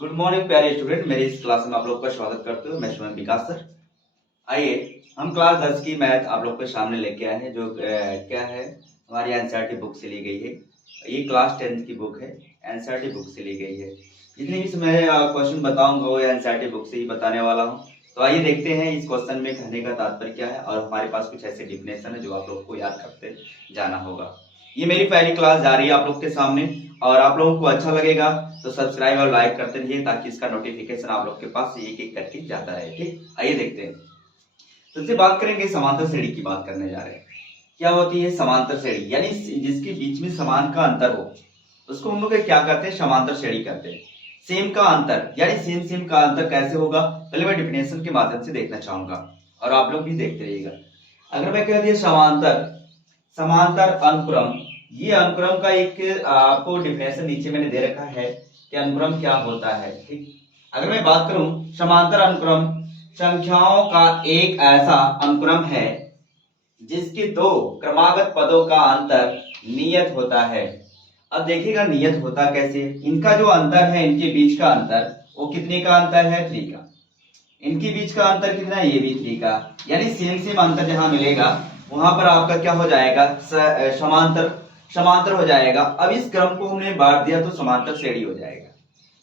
Good morning प्यारे student, मेरी इस क्लास में आप लोग का स्वागत करते हुए मैं स्वयं विकास सर। आइए हम क्लास 10 की मैथ आप लोग के सामने लेके आए हैं जो क्या है हमारी एनसीईआरटी बुक से ली गई है। ये क्लास 10th की बुक है, एनसीईआरटी बुक से ली गई है। जितने भी मैं क्वेश्चन बताऊंगा वो एनसीईआरटी बुक से ही बताने वाला हूँ। तो आइए देखते हैं इस क्वेश्चन में कहने का तात्पर्य क्या है और हमारे पास कुछ ऐसे डिफिनेशन है जो आप लोग को याद करते जाना होगा। ये मेरी पहली क्लास जा रही है आप लोग के सामने और आप लोगों को अच्छा लगेगा तो सब्सक्राइब और लाइक करते रहिए ताकि इसका नोटिफिकेशन आप लोग के पास एक एक करके जाता रहे। ठीक, आइए देखते हैं। सबसे बात करेंगे समांतर श्रेणी की बात करने जा रहे हैं। क्या होती है समांतर श्रेणी? यानी जिसके बीच में समान का अंतर हो उसको हम लोग क्या कहते हैं? समांतर श्रेणी कहते हैं। सेम का अंतर यानी सेम सेम का अंतर कैसे होगा पहले मैं डिफिनेशन के माध्यम से देखना चाहूंगा और आप लोग भी देखते रहिएगा। अगर मैं कह दिया समांतर समांतर अनुक्रम, ये अनुक्रम का एक आपको डिफिनेशन नीचे मैंने दे रखा है कि अनुक्रम क्या होता है। ठीक, अगर मैं बात करूं समांतर अनुक्रम संख्याओं का एक ऐसा अनुक्रम है जिसके दो क्रमागत पदों का अंतर नियत होता है। अब देखिएगा नियत होता कैसे, इनका जो अंतर है इनके बीच का अंतर वो कितने का अंतर है? 3 का। इनके बीच का अंतर कितना है? ये भी 3 का। यानी सेम सेम अंतर जहां मिलेगा वहां पर आपका क्या हो जाएगा? समांतर समांतर हो जाएगा। अब इस क्रम को हमने बांट दिया तो समांतर श्रेणी हो जाएगा।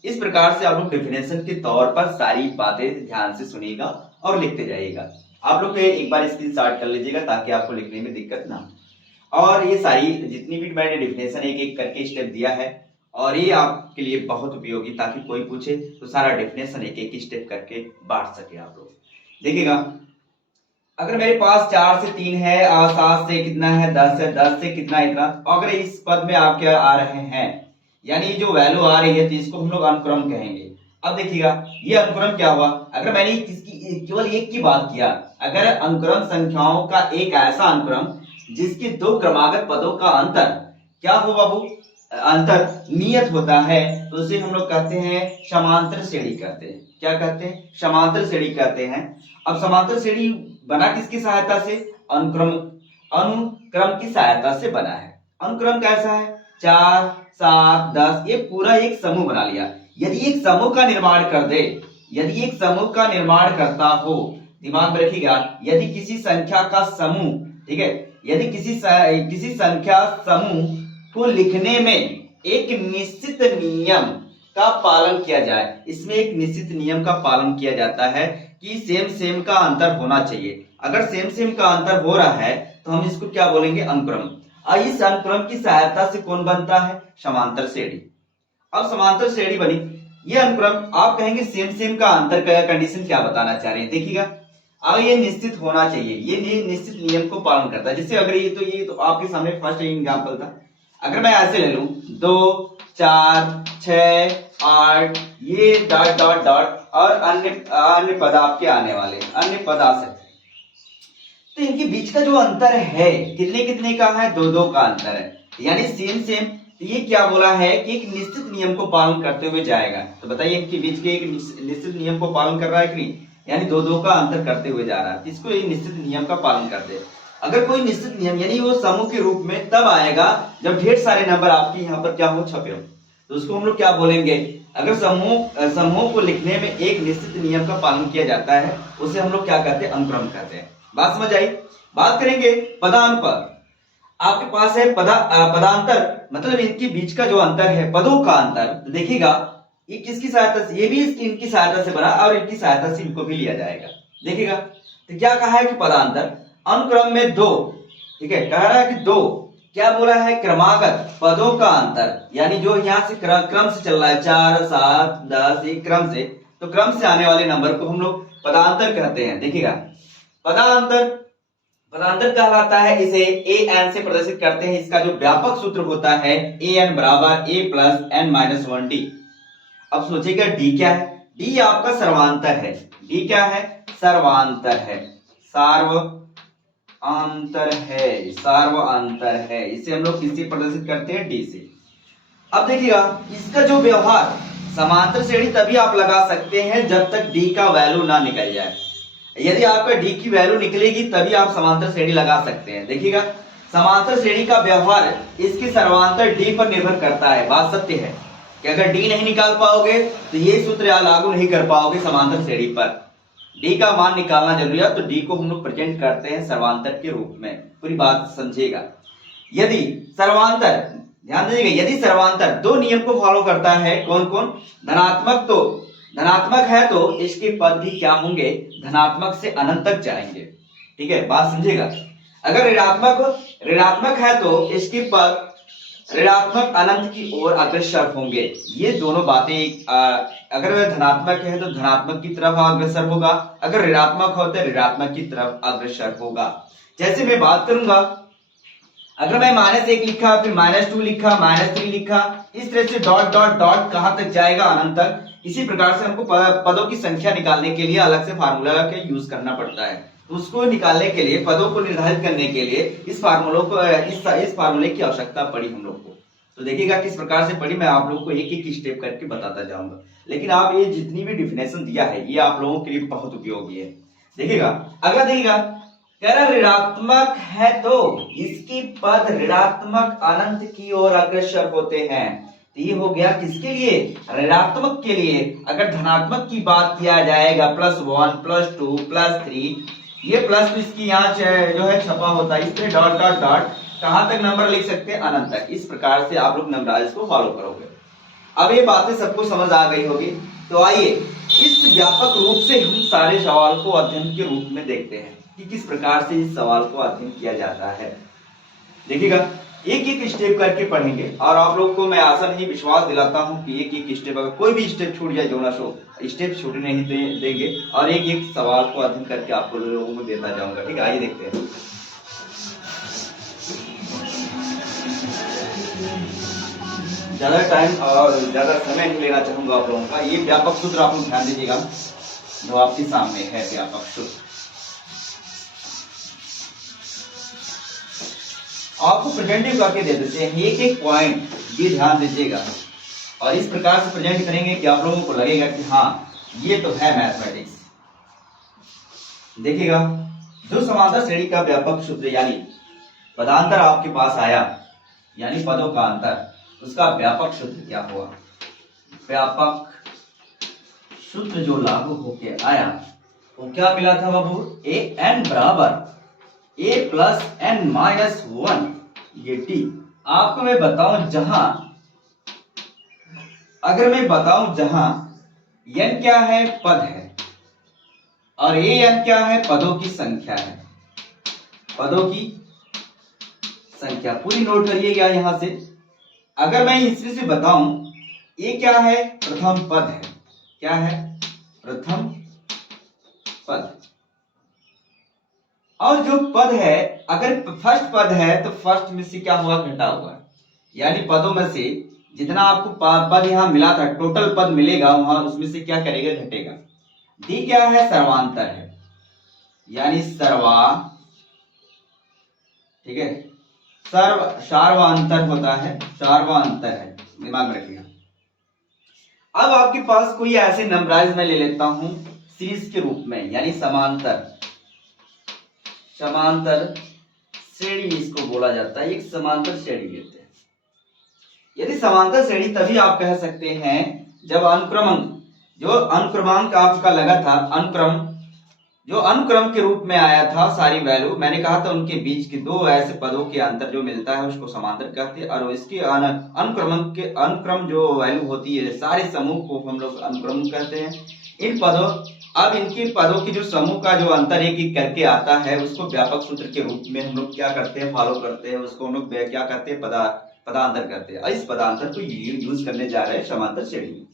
इस प्रकार से आप लोग डिफिनेशन के तौर पर सारी बातें ध्यान से सुनिएगा और लिखते जाइएगा। आप लोग एक बार स्क्रीनशॉट कर लीजिएगा ताकि आपको लिखने में दिक्कत ना हो। और ये सारी जितनी भी मैंने डिफिनेशन एक एक करके स्टेप दिया है और ये आपके लिए बहुत उपयोगी, ताकि कोई पूछे तो सारा डेफिनेशन एक एक स्टेप करके बांट सके आप लोग। देखिएगा, अगर मेरे पास 4 से 3 है और 7 से कितना है? 10 है, 10 से कितना इतना। अगर इस पद में आप क्या आ रहे हैं यानी जो वैल्यू आ रही है तो इसको हम लोग अनुक्रम कहेंगे। अब देखिएगा ये अनुक्रम क्या हुआ? अगर मैंने किसकी केवल एक की बात किया, अगर अनुक्रम संख्याओं का एक ऐसा अनुक्रम जिसके दो क्रमागत पदों का अंतर क्या हो बाबू? अंतर नियत होता है तो उसे हम लोग कहते हैं समांतर श्रेणी कहते हैं। क्या कहते हैं? समांतर श्रेणी कहते हैं। अब समांतर श्रेणी बना किसकी सहायता से? अनुक्रम अनुक्रम की सहायता से बना है। अनुक्रम कैसा है? 4, 7, 10 ये पूरा एक समूह बना लिया। यदि एक समूह का निर्माण कर दे, यदि एक समूह का निर्माण करता हो, दिमाग में रखिएगा, यदि किसी संख्या का समूह, ठीक है, यदि किसी संख्या समूह को लिखने में एक निश्चित नियम का पालन किया जाए, इसमें एक निश्चित नियम का पालन किया जाता है कि सेम सेम का अंतर होना चाहिए। अगर सेम सेम का अंतर हो रहा है तो हम इसको क्या बोलेंगे? अनुक्रम। और इस अनुक्रम की सहायता से कौन बनता है? समांतर श्रेणी। अब समांतर श्रेणी बनी, ये अनुक्रम आप कहेंगे सेम सेम का अंतर का कंडीशन क्या बताना चाह रहे हैं? देखिएगा, अब ये निश्चित होना चाहिए, ये निश्चित नियम को पालन करता है। जैसे अगर ये तो आपके सामने फर्स्ट एग्जांपल था। अगर मैं ऐसे ले लूं 2, 4, 6, 8 ये डॉट डॉट डॉट और अन्य पद आपके आने वाले, अन्य पद आ सकते, तो इनके बीच का जो अंतर है कितने कितने का है? 2-2 का अंतर है, यानी सेम सेम। तो ये क्या बोला है कि एक निश्चित नियम को पालन करते हुए जाएगा। तो बताइए इनके बीच के एक निश्चित नियम को पालन कर रहा है कि नहीं? यानी 2-2 का अंतर करते हुए जा रहा है। इसको एक निश्चित नियम का पालन करते हैं। अगर कोई निश्चित नियम यानी वो समूह के रूप में तब आएगा जब ढेर सारे नंबर आपके यहाँ पर क्या हो? छपे हो, तो उसको हम लोग क्या बोलेंगे? अगर समूह को लिखने में एक निश्चित नियम का पालन किया जाता है उसे हम लोग क्या कहते हैं? अनुक्रम कहते हैं। बात समझ आई? बात करेंगे पदानुपद। आपके पास है पदांतर, मतलब इनके बीच का जो अंतर है, पदों का अंतर। तो देखिएगा ये किसकी सहायता से? ये भी इनकी सहायता से बना और इनकी सहायता से इनको भी लिया जाएगा। देखिएगा तो क्या कहा है कि पदांतर अनुक्रम में 2, ठीक है, कह रहा है कि 2 क्या बोला है? क्रमागत पदों का अंतर, यानी जो यहाँ से क्रम से चल रहा है 4, 7, 10 एक क्रम से, तो क्रम से आने वाले नंबर को हम लोग पदांतर कहते हैं। देखिएगा पदांतर कहलाता है, इसे an से प्रदर्शित करते हैं। इसका जो व्यापक सूत्र होता है an बराबर a plus n minus 1d। अब सोचिएगा d क्या है? d आपका सर्वांतर है। d क्या है? सर्वांतर है, सार्वअंतर है। इसे हम लोग किससे प्रदर्शित करते हैं? d से। अब देखिएगा इसका जो व्यवहार, समांतर श्रेणी तभी आप लगा सकते हैं जब तक d का वैल्यू ना निकल जाए। यदि आपका d की वैल्यू निकलेगी तभी आप समांतर श्रेणी लगा सकते हैं। देखिएगा समांतर श्रेणी का व्यवहार इसके सर्वांतर d पर निर्भर करता है, बात सत्य है। कि अगर डी नहीं निकाल पाओगे तो ये सूत्र लागू नहीं कर पाओगे समांतर श्रेणी पर। डी का मान निकालना जरूरी है, तो डी को हम लोग प्रेजेंट करते हैं सर्वांतर के रूप में। पूरी बात समझिएगा। यदि सर्वांतर, ध्यान दीजिएगा, यदि सर्वांतर दो नियम को फॉलो करता है, कौन कौन? धनात्मक, तो धनात्मक है तो इसके पद भी क्या होंगे? धनात्मक से अनंत तक जाएंगे। ठीक है, बात समझिएगा। अगर ऋणात्मक है तो इसके पद ऋणात्मक अनंत की ओर अग्रसर होंगे। ये दोनों बातें, अगर वह धनात्मक है तो धनात्मक की तरफ अग्रसर होगा, अगर ऋणात्मक हो तो ऋणात्मक की तरफ अग्रसर होगा। जैसे मैं बात करूंगा, अगर मैं -1 लिखा, फिर -2 लिखा, -3 लिखा, इस तरह से डॉट डॉट डॉट कहां तक जाएगा? अनंत तक। इसी प्रकार से हमको पदों की संख्या निकालने के लिए अलग से फार्मूला का यूज करना पड़ता है। उसको निकालने के लिए, पदों को निर्धारित करने के लिए इस फार्मूले की आवश्यकता पड़ी हम लोग को। तो देखिएगा किस प्रकार से पड़ी, मैं आप लोगों को एक एक स्टेप करके बताता जाऊंगा। लेकिन आप ये जितनी भी डिफिनेशन दिया है ये आप लोगों के लिए बहुत उपयोगी है। देखिएगा अगला, देखिएगा कह रहा ऋणात्मक है तो इसकी पद ऋणात्मक अनंत की ओर अग्रसर होते हैं। तो ये हो गया किसके लिए? ऋणात्मक के लिए। अगर धनात्मक की बात किया जाएगा, +1 +2 +3, ये प्लस इसकी यहाँ जो है छपा होता है, इस तरह डॉट डॉट डॉट कहां तक नंबर लिख सकते हैं? अनंत तक। इस प्रकार से आप लोग नंबराइज को फॉलो करोगे। अब ये बातें सबको समझ आ गई होगी। तो आइए इस व्यापक रूप से हम सारे सवाल को अध्ययन के रूप में देखते हैं कि किस प्रकार से इस सवाल को अध्ययन किया जाता है। देखिएगा एक एक स्टेप करके पढ़ेंगे, और आप लोग को मैं आशा नहीं विश्वास दिलाता हूं कि एक एक स्टेप, अगर कोई भी स्टेप छूट जाए, जोना शो स्टेप छूटने नहीं देंगे, और एक एक सवाल को अध्ययन करके आपको लोगों को देता जाऊंगा। ठीक है, आइए देखते हैं। ज्यादा टाइम और ज्यादा समय नहीं लेना चाहूंगा आप लोगों का। ये व्यापक सूत्र आप लोग ध्यान दीजिएगा जो आपके सामने है, व्यापक सूत्र आपको प्रेजेंटिव करके दे देते हैं। एक एक पॉइंट ये ध्यान दीजिएगा, और इस प्रकार से प्रेजेंट करेंगे कि आप लोगों को लगेगा कि हाँ ये तो है मैथमेटिक्स। देखिएगा जो समांतर श्रेणी का व्यापक सूत्र यानी पदांतर आपके पास आया, यानी पदों का अंतर, उसका व्यापक सूत्र क्या हुआ? व्यापक सूत्र जो लागू होके आया वो क्या मिला था बाबू? an बराबर a + n - 1, ये t। आपको मैं बताऊं जहां, अगर मैं बताऊं जहां n क्या है? पद है, और an क्या है? पदों की संख्या है। पदों की संख्या पूरी नोट करिएगा यहां से। अगर मैं इसमें से बताऊं ये क्या है? प्रथम पद है। क्या है? प्रथम पद। और जो पद है, अगर फर्स्ट पद है तो फर्स्ट में से क्या हुआ? घटा हुआ। यानी पदों में से जितना आपको पद यहां मिला था, टोटल पद मिलेगा वहां, उसमें से क्या करेगा? घटेगा। डी क्या है? सर्वांतर है, यानी ठीक है, सार्वांतर होता है, सार्वांतर है, दिमाग में रखिएगा। अब आपके पास कोई ऐसे नंबराइज मैं ले लेता हूं सीरीज के रूप में, यानी समांतर श्रेणी इसको बोला जाता है। एक समांतर श्रेणी लेते हैं। यदि समांतर श्रेणी तभी आप कह सकते हैं जब अनुक्रमांक आपका लगा था, जो अनुक्रम के रूप में आया था, सारी वैल्यू मैंने कहा था उनके बीच के दो ऐसे पदों के अंतर जो मिलता है उसको समांतर कहते हैं। और इसके अनुक्रम जो वैल्यू होती है, सारे समूह को हम लोग अनुक्रम कहते हैं। इन पदों, अब इनके पदों की जो समूह का जो अंतर एक एक करके आता है, उसको व्यापक सूत्र के रूप में हम लोग क्या करते हैं? फॉलो करते हैं। उसको हम लोग क्या करते हैं? पदांतर करते हैं। इस पदांतर को यूज करने जा रहे हैं समांतर श्रेणी में।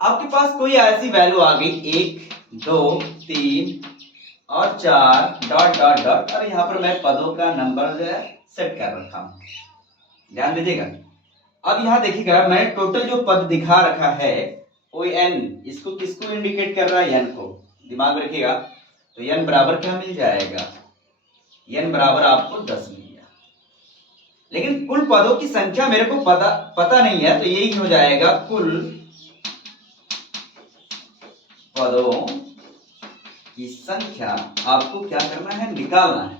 आपके पास कोई ऐसी वैल्यू आ गई 1 2 3 और 4 डॉट डॉट डॉट, और यहाँ पर मैं पदों का नंबर जो है सेट कर रखा हूं। ध्यान दीजिएगा। अब यहाँ देखिएगा मैं टोटल जो पद दिखा रखा है वो n, इसको किसको इंडिकेट कर रहा है? n को। दिमाग में रखिएगा। तो n बराबर क्या मिल जाएगा? n बराबर आपको 10 मिल गया। लेकिन कुल पदों की संख्या मेरे को पता नहीं है, तो यही हो जाएगा कुल पदों की संख्या आपको क्या करना है? निकालना है।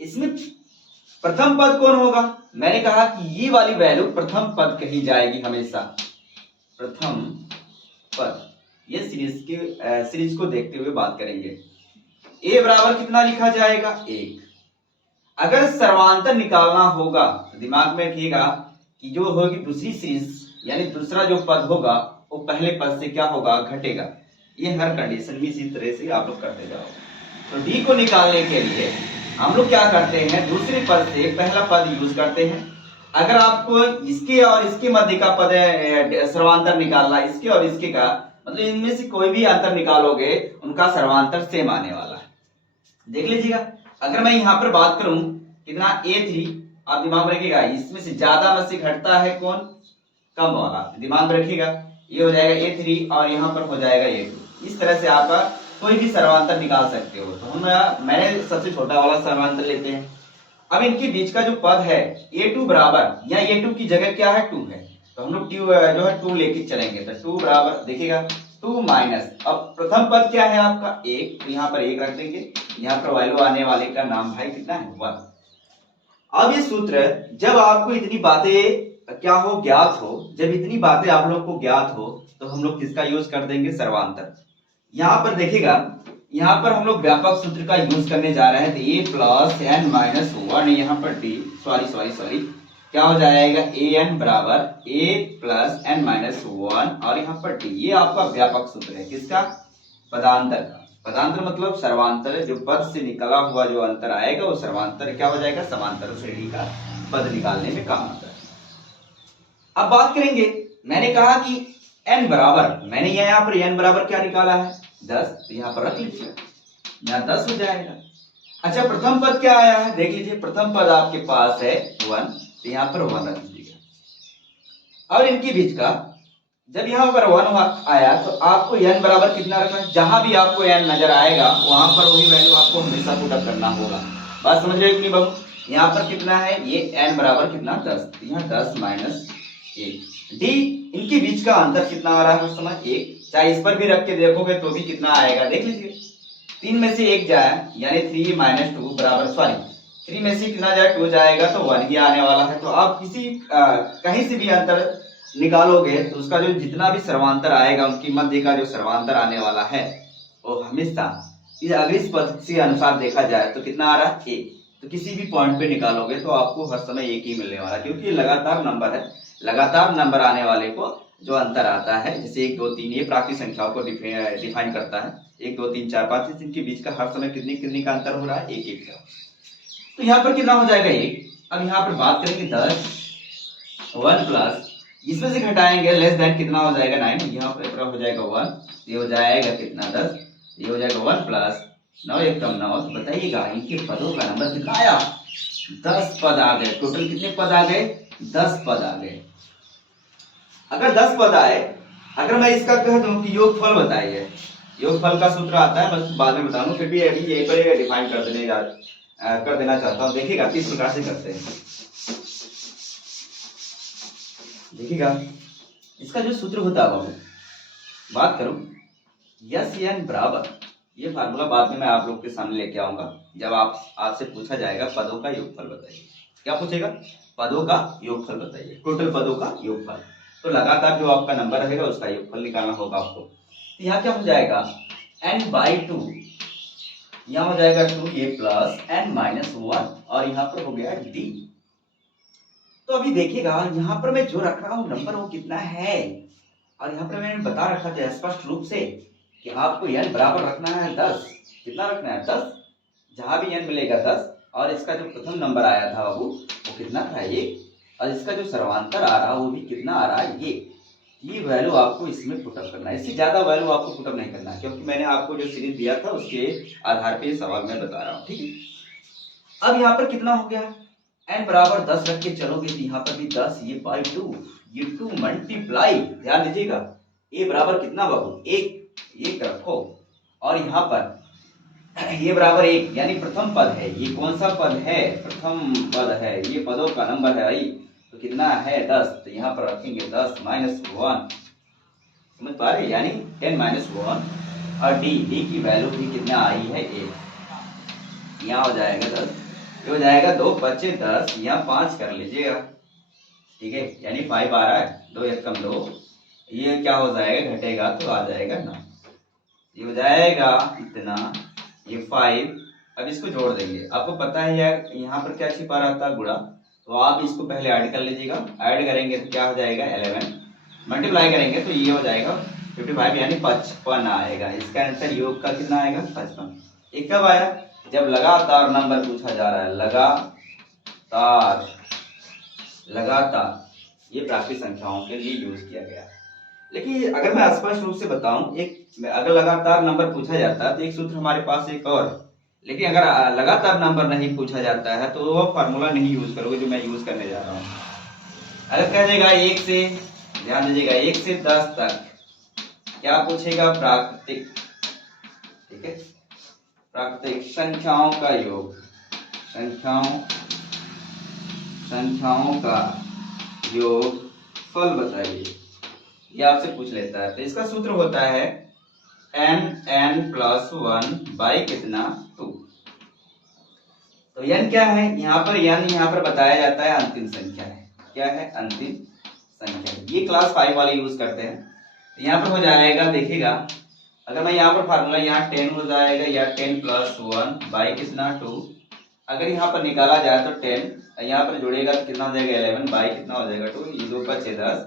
इसमें प्रथम पद कौन होगा? मैंने कहा कि ये वाली वैल्यू प्रथम पद कही जाएगी हमेशा, प्रथम पद। ये सीरीज को देखते हुए बात करेंगे। ए बराबर कितना लिखा जाएगा, 1। अगर सर्वांतर निकालना होगा तो दिमाग में रखिएगा कि जो होगी दूसरी सीरीज यानी दूसरा जो पद होगा वो पहले पद से क्या होगा, घटेगा। ये हर कंडीशन में इसी तरह से आप लोग करते जाओ। तो डी को निकालने के लिए हम लोग क्या करते हैं, दूसरे पद से पहला पद यूज करते हैं। अगर आपको इसके और इसके मध्य का पद सर्वांतर निकालना, इसके और इसके का मतलब इनमें से कोई भी अंतर निकालोगे उनका सर्वांतर सेम आने वाला है। देख लीजिएगा, अगर मैं यहाँ पर बात करूं कितना A3, आप दिमाग में रखिएगा इसमें से ज्यादा में से घटता है कौन, कम वाला। दिमाग में रखिएगा ये हो जाएगा A3 और यहाँ पर हो जाएगा A2। इस तरह से आपका कोई भी सर्वांतर निकाल सकते हो। तो मैंने सबसे छोटा वाला सर्वांतर लेते हैं। अब इनके बीच का जो पद है A2 बराबर, या A2 की जगह क्या है, 2 है, तो हम लोग जो है 2 लेके चलेंगे। तो 2 बराबर देखिएगा 2 माइनस, अब प्रथम पद क्या है आपका 1, तो यहाँ पर 1 रख देंगे। यहाँ पर वैल्यू आने वाले का नाम भाई कितना है, 1। अब ये सूत्र जब आपको इतनी बातें क्या हो, ज्ञात हो, जब इतनी बातें आप लोग को ज्ञात हो तो हम लोग किसका यूज कर देंगे, सर्वांतर। यहाँ पर देखिएगा, यहाँ पर हम लोग व्यापक सूत्र का यूज करने जा रहे हैं। तो a प्लस एन माइनस 1, यहाँ पर d सॉरी क्या हो जाएगा, an बराबर a प्लस एन माइनस 1 और यहाँ पर d। ये आपका व्यापक सूत्र है किसका, पदांतर का। पदांतर मतलब सर्वांतर, जो पद से निकला हुआ जो अंतर आएगा वो सर्वांतर क्या हो जाएगा, समांतर श्रेणी का पद निकालने में काम आता है। अब बात करेंगे, मैंने कहा कि n बराबर, मैंने यहाँ पर n बराबर क्या निकाला है, 10, तो यहाँ पर रख लीजिए, यहाँ 10 हो जाएगा। अच्छा प्रथम पद क्या आया है, देख लीजिए, प्रथम पद आपके पास है 1, तो यहाँ पर 1 रख लीजिएगा। और इनके बीच का जब यहाँ पर 1 आया तो आपको n बराबर कितना रखना है, जहां भी आपको n नजर आएगा वहां पर वही वैल्यू आपको हमेशा पुट अप करना होगा। बात समझ रहे हो कि नहीं बाबू। यहाँ पर कितना है, ये n बराबर कितना 10, तो यहाँ 10 माइनस 1। डी इनके बीच का अंतर कितना आ रहा है उस समय 1, चाहे इस पर भी रख के देखोगे तो भी कितना आएगा, देख लीजिए 3 में से 1 जाए यानी 3 माइनस 2 बराबर, सॉरी 3 में से कितना जाए 2 जाएगा तो 1 ही आने वाला है। तो आप किसी कहीं से भी अंतर निकालोगे तो उसका जो जितना भी सर्वांतर आएगा उनकी मध्य का जो सर्वांतर आने वाला है वो हमेशा अगर इस पद के अनुसार देखा जाए तो कितना आ रहा है 1। तो किसी भी पॉइंट पे निकालोगे तो आपको हर समय 1 ही मिलने वाला है, क्योंकि ये लगातार नंबर है। लगातार नंबर आने वाले को जो अंतर आता है, जैसे 1 2 3, ये प्राकृतिक संख्याओं को डिफाइन करता है। 1 2 3 4 5 इनके बीच का हर समय कितनी कितनी का अंतर हो रहा है, 1 1 का। तो यहाँ पर कितना हो जाएगा 1। अब यहाँ पर बात करेंगे 10, 1 प्लस इसमें से घटाएंगे लेस देन कितना हो जाएगा 9, यहाँ पर हो जाएगा 1, ये हो जाएगा कितना 10, ये हो जाएगा 1 प्लस 9 1 कम 9। तो बताइएगा इनके पदों का नंबर कितना आया, 10 पद आ गए। टोटल कितने पद आ गए, 10 पद आ गए। अगर 10 पद आए, अगर मैं इसका कह दूं कि योगफल बताइए, योगफल का सूत्र आता है, बस बाद में बताऊंगा, फिर भी अभी यही पर डिफाइन कर देना चाहता हूं। देखिएगा किस प्रकार से करते हैं, देखिएगा इसका जो सूत्र होता है बाबू, बात करूं यस एन बराबर, ये फार्मूला बाद में मैं आप लोग के सामने लेके आऊंगा जब आपसे पूछा जाएगा पदों का योगफल बताइए। क्या पूछेगा, पदों का योगफल बताइए, टोटल पदों का योगफल। तो लगातार जो आपका नंबर रहेगा उसका योगफल निकालना होगा आपको। तो यहाँ क्या हो जाएगा n/2, यहाँ हो जाएगा 2a प्लस n माइनस 1 और यहाँ पर हो गया d। तो अभी देखिएगा यहाँ पर मैं जो रख रहा हूँ नंबर वो कितना है, और यहाँ पर मैंने बता रखा था स्पष्ट रूप से कि आपको n बराबर रखना है 10। कितना रखना है 10, जहां भी n मिलेगा 10। और इसका जो प्रथम नंबर आया था बाबू वो कितना था 1, और इसका जो सर्वांतर आ रहा वो भी कितना आ रहा है ये वैल्यू आपको इसमें पुटअप करना है। इससे ज्यादा वैल्यू आपको पुटअप नहीं करना है, क्योंकि मैंने आपको जो सीरीज दिया था उसके आधार पे सवाल में बता रहा हूँ, ठीक है। अब यहाँ पर कितना हो गया, n बराबर 10 रख के चलोगे तो यहाँ पर भी 10, ये बाई 2, ये 2 मल्टीप्लाई, ध्यान दीजिएगा a बराबर कितना बाबू 1 रखो, और यहाँ पर ये बराबर 1 यानी प्रथम पद है। ये कौन सा पद है, प्रथम पद है, ये पदों का नंबर है भाई। तो कितना है 10, तो यहाँ पर रखेंगे 10 माइनस 1, समझ पा रहे, यानी 10 माइनस 1। और डी की वैल्यू भी कितना आई है 1, यहाँ हो जाएगा 10 ये हो जाएगा 2 5 10, यहाँ 5 कर लीजिएगा, ठीक है, यानी 5 आ रहा है, 2 1 कम 2, ये क्या हो जाएगा, घटेगा तो आ जाएगा 9, ये हो जाएगा इतना, ये 5। अब इसको जोड़ देंगे, आपको पता है यार यहाँ पर क्या छिपा रहता है, गुणा, तो आप इसको पहले ऐड कर लीजिएगा, ऐड करेंगे तो क्या हो जाएगा 11, मल्टीप्लाई करेंगे तो ये हो जाएगा 55, यानी 55 आएगा। इसका आंसर योग का कितना आएगा, 55। ये कब आया, जब लगातार नंबर पूछा जा रहा है, लगातार, लगातार ये प्राकृतिक संख्याओं के लिए यूज किया गया। लेकिन अगर मैं स्पष्ट रूप से बताऊं, एक अगर लगातार नंबर पूछा जाता है तो एक सूत्र हमारे पास एक और, लेकिन अगर लगातार नंबर नहीं पूछा जाता है तो वो फार्मूला नहीं यूज करोगे जो मैं यूज करने जा रहा हूँ। अगर कह देगा 1 से, ध्यान दीजिएगा, 1 से 10 तक क्या पूछेगा, प्राकृतिक, ठीक है, प्राकृतिक संख्याओं का योग, संख्याओं का योग फल बताइए, ये आपसे पूछ लेता है। तो इसका सूत्र होता है n+1 बाई कितना, 2। तो n क्या है, यहाँ पर n यहाँ पर बताया जाता है अंतिम संख्या है, क्या है, अंतिम संख्या है। ये क्लास 5 वाले यूज करते हैं। तो यहाँ पर हो जाएगा, देखिएगा, अगर मैं यहाँ पर फार्मूला, यहाँ 10 हो जाएगा, या 10+1 बाई कितना, 2। अगर यहाँ पर निकाला जाए तो 10, यहाँ पर जुड़ेगा तो कितना हो जाएगा, 11 बाई कितना हो जाएगा, 2, ये 2 5 10,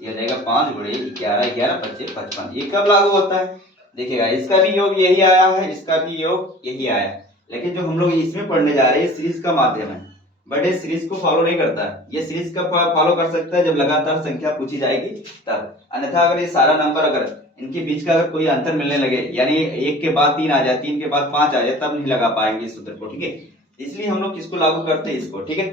ये हो जाएगा 5 गुणे 11, 11 25 55। ये कब लागू होता है, देखिएगा, इसका भी योग यही आया है, इसका भी योग यही आया है, लेकिन जो हम लोग इसमें पढ़ने जा रहे हैं सीरीज का माध्यम है, बट ये सीरीज को फॉलो नहीं करता है। ये सीरीज का फॉलो कर सकता है जब लगातार संख्या पूछी जाएगी तब, अन्यथा अगर ये सारा नंबर, अगर इनके बीच का अगर कोई अंतर मिलने लगे, यानी 1 के बाद 3 आ जाए, 3 के बाद 5 आ जाए, तब नहीं लगा पाएंगे इस सूत्र को, ठीक है। इसलिए हम लोग किसको लागू करते हैं, इसको, ठीक है।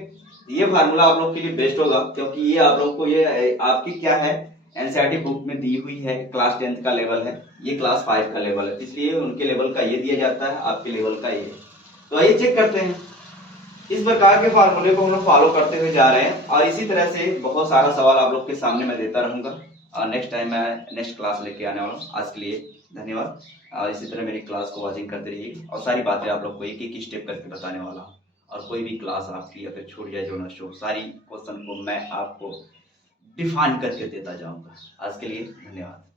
ये फार्मूला आप लोग के लिए बेस्ट होगा, क्योंकि ये आप लोग को, ये आपकी क्या है, एनसीईआरटी बुक में दी हुई है, क्लास 10 का लेवल है, ये क्लास 5 का लेवल है, इसलिए उनके लेवल का ये दिया जाता है, आपके लेवल का ये। तो आइए चेक करते हैं, इस प्रकार के फार्मूले को हम लोग फॉलो करते हुए जा रहे हैं, और इसी तरह से बहुत सारा सवाल आप लोग के सामने मैं देता रहूंगा, और नेक्स्ट टाइम मैं नेक्स्ट क्लास लेके आने वाला हूँ। आज के लिए धन्यवाद, और इसी तरह मेरी क्लास को वॉचिंग करते रहिए, और सारी बातें आप लोग को एक एक स्टेप करके बताने वाला हूँ, और कोई भी क्लास आपकी अगर छूट जाए जो न हो, सारी क्वेश्चन को मैं आपको डिफाइन करके देता जाऊंगा। आज के लिए धन्यवाद।